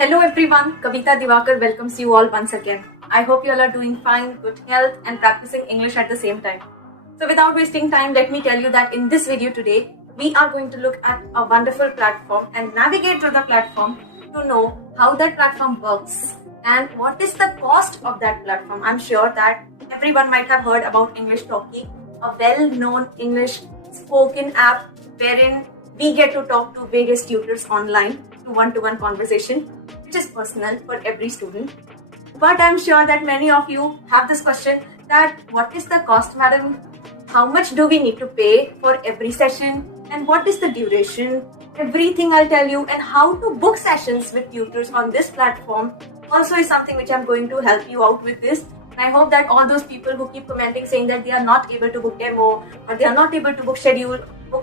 Hello everyone, Kavita Diwakar welcomes you all once again. I hope you all are doing fine, good health and practicing English at the same time. So without wasting time, let me tell you that in this video today, we are going to look at a wonderful platform and navigate through the platform to know how that platform works and what is the cost of that platform. I'm sure that everyone might have heard about Engtalki, a well-known English spoken app wherein we get to talk to various tutors online to one-to-one conversation, which is personal for every student. But I'm sure that many of you have this question that what is the cost, madam? How much do we need to pay for every session? And what is the duration? Everything I'll tell you, and how to book sessions with tutors on this platform also is something which I'm going to help you out with this. And I hope that all those people who keep commenting saying that they are not able to book demo or they are not able to book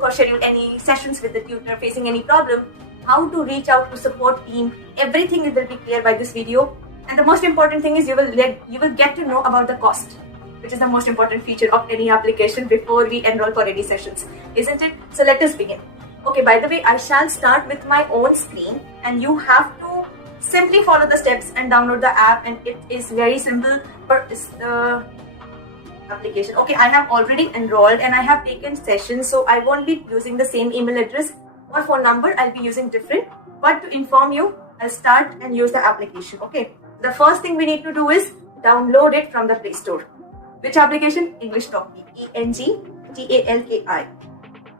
or schedule any sessions with the tutor facing any problem, how to reach out to support team, everything will be clear by this video. And the most important thing is you will get to know about the cost, which is the most important feature of any application before we enroll for any sessions, isn't it? So let us begin. Okay, by the way, I shall start with my own screen and you have to simply follow the steps and download the app, and it is very simple. Or is the application. Okay, I have already enrolled and I have taken sessions, so I won't be using the same email address or phone number. I'll be using different. But to inform you, I'll start and use the application. Okay, the first thing we need to do is download it from the Play Store. Which application? Engtalki. Engtalki.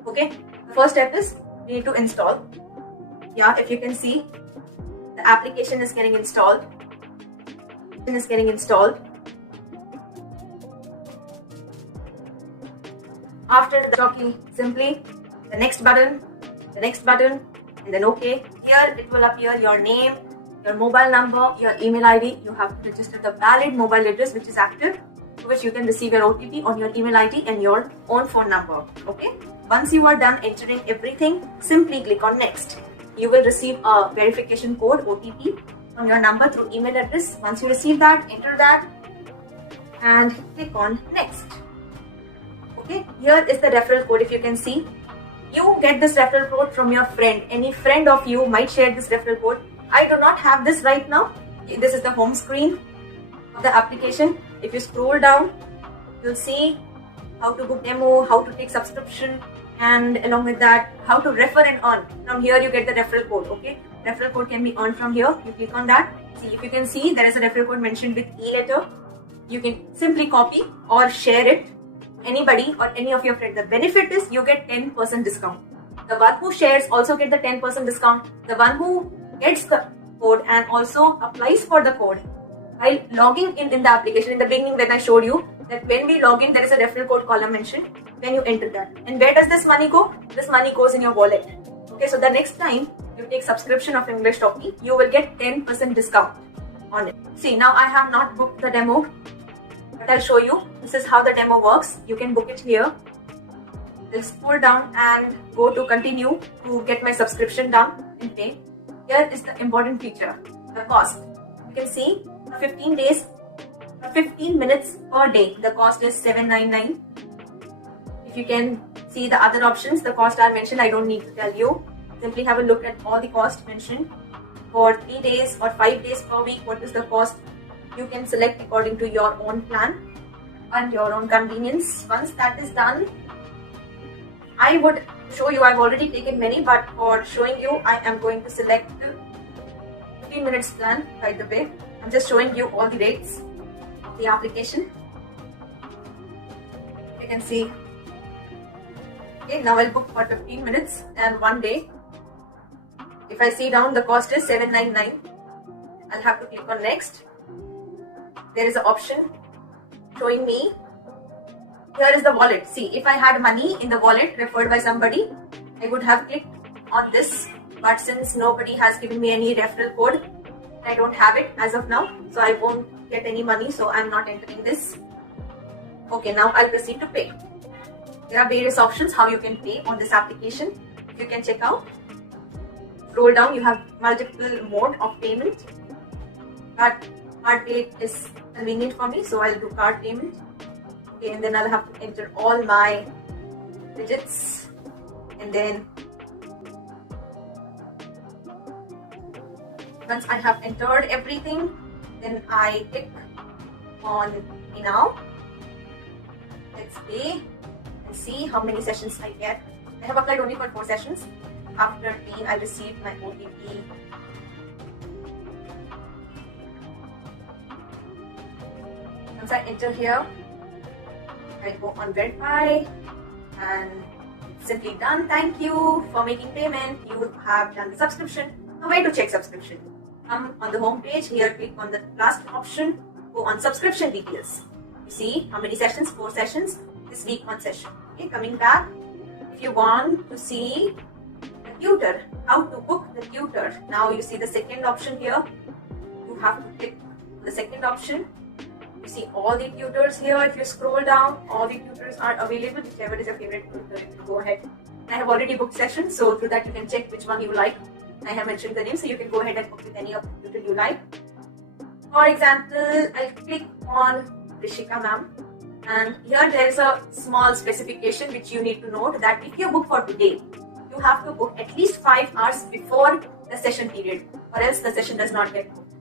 Okay, the first step is we need to install. Yeah, if you can see, the application is getting installed. After the talking, simply the next button, and then OK. Here it will appear your name, your mobile number, your email ID. You have to register the valid mobile address which is active, to which you can receive your OTP on your email ID and your own phone number. Okay. Once you are done entering everything, simply click on next. You will receive a verification code OTP on your number through email address. Once you receive that, enter that and click on next. Okay, here is the referral code. If you can see, you get this referral code from your friend. Any friend of you might share this referral code. I do not have this right now. This is the home screen of the application. If you scroll down, you'll see how to book demo, how to take subscription, and along with that, how to refer and earn. From here, you get the referral code. Okay, referral code can be earned from here. You click on that. See, if you can see, there is a referral code mentioned with e-letter. You can simply copy or share it anybody or any of your friends. The benefit is you get 10% discount. The one who shares also get the 10% discount. The one who gets the code and also applies for the code while logging in the application. In the beginning, when I showed you that when we log in, there is a referral code column mentioned. Then you enter that. And where does this money go? This money goes in your wallet. Okay, so the next time you take subscription of Engtalki, you will get 10% discount on it. See, now I have not booked the demo, but I'll show you. This is how the demo works. You can book it here. I'll scroll down and go to continue to get my subscription done and pay. Here is the important feature, the cost. You can see 15 days, 15 minutes per day. The cost is $7.99. If you can see the other options, the cost are mentioned. I don't need to tell you. Simply have a look at all the costs mentioned. For 3 days or 5 days per week, what is the cost? You can select according to your own plan and your own convenience. Once that is done, I would show you. I've already taken many, but for showing you, I am going to select the 15 minutes plan. By the way, I'm just showing you all the rates of the application. You can see. Okay, now I'll book for 15 minutes and 1 day. If I see down, the cost is $7.99. I'll have to click on next. There is an option showing me. Here is the wallet. See, if I had money in the wallet referred by somebody, I would have clicked on this. But since nobody has given me any referral code, I don't have it as of now. So I won't get any money. So I'm not entering this. Okay, now I'll proceed to pay. There are various options how you can pay on this application. You can check out. Scroll down, you have multiple mode of payment. But card pay is convenient for me, so I'll do card payment. Okay, and then I'll have to enter all my digits and then Once I have entered everything, then I click on Pay Now. Let's pay and see how many sessions I get. I have applied only for 4 sessions. After paying, I received my OTP. Once I enter here, I go on Verify and simply done. Thank you for making payment. You have done the subscription. Now where to check subscription? Come on the home page. Here click on the last option. Go on subscription details. You see how many sessions? 4 sessions. This week 1 session. Okay, coming back. If you want to see the tutor, how to book the tutor. Now you see the second option here. You have to click the second option. You see all the tutors here. If you scroll down, all the tutors are available. Whichever is your favorite tutor, you can go ahead. I have already booked sessions, so through that you can check which one you like. I have mentioned the name, so you can go ahead and book with any of the tutor you like. For example, I'll click on Rishika ma'am, and here there is a small specification which you need to note, that if you book for today, you have to book at least 5 hours before the session period, or else the session does not get booked.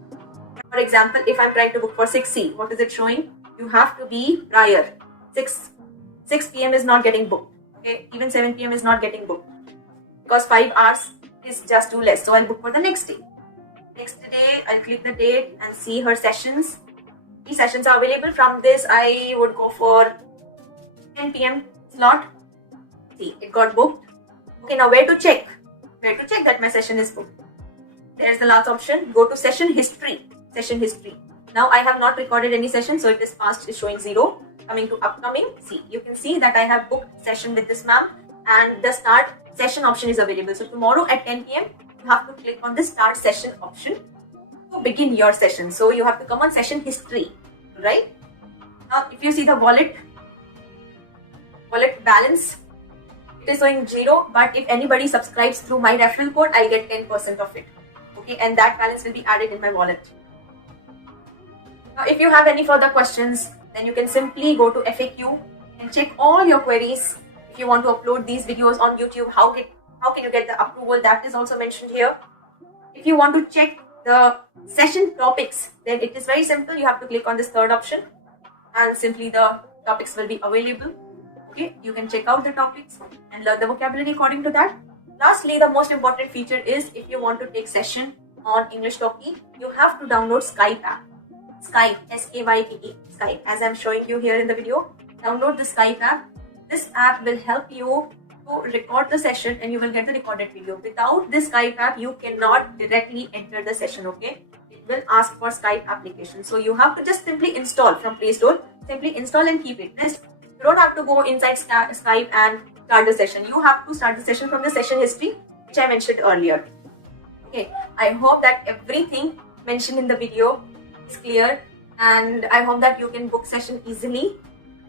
For example, if I'm trying to book for 6C, what is it showing? You have to be prior. 6 p.m. is not getting booked. Okay, even 7 p.m. is not getting booked because 5 hours is just too less. So I'll book for the next day. Next day, I'll click the date and see her sessions. These sessions are available. From this, I would go for 10 p.m. slot. See, it got booked. Okay, now where to check? Where to check that my session is booked? There's the last option. Go to session history. Session history. Now I have not recorded any session, so it is past is showing 0. Coming to upcoming, see, you can see that I have booked session with this ma'am, and the start session option is available. So tomorrow at 10 p.m. you have to click on the start session option to begin your session. So you have to come on session history, right? Now if you see the wallet balance, it is showing 0, but if anybody subscribes through my referral code, I'll get 10% of it. Okay, and that balance will be added in my wallet. Now if you have any further questions, then you can simply go to FAQ and check all your queries. If you want to upload these videos on YouTube, how can you get the approval? That is also mentioned here. If you want to check the session topics, then it is very simple. You have to click on this third option and simply the topics will be available. Okay, you can check out the topics and learn the vocabulary according to that. Lastly, the most important feature is if you want to take session on Engtalki, you have to download Skype app. Skype, S-K-Y-P-E, Skype, as I'm showing you here in the video. Download the Skype app. This app will help you to record the session and you will get the recorded video. Without this Skype app, you cannot directly enter the session, okay? It will ask for Skype application. So you have to just simply install from Play Store. Simply install and keep it. You don't have to go inside Skype and start the session. You have to start the session from the session history, which I mentioned earlier. Okay, I hope that everything mentioned in the video is clear, and I hope that you can book session easily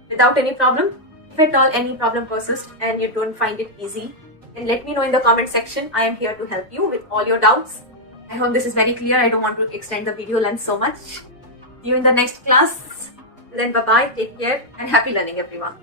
without any problem. If at all any problem persists and you don't find it easy, then let me know in the comment section. I am here to help you with all your doubts. I hope this is very clear. I don't want to extend the video length so much. See you in the next class. Then bye bye, take care, and happy learning everyone.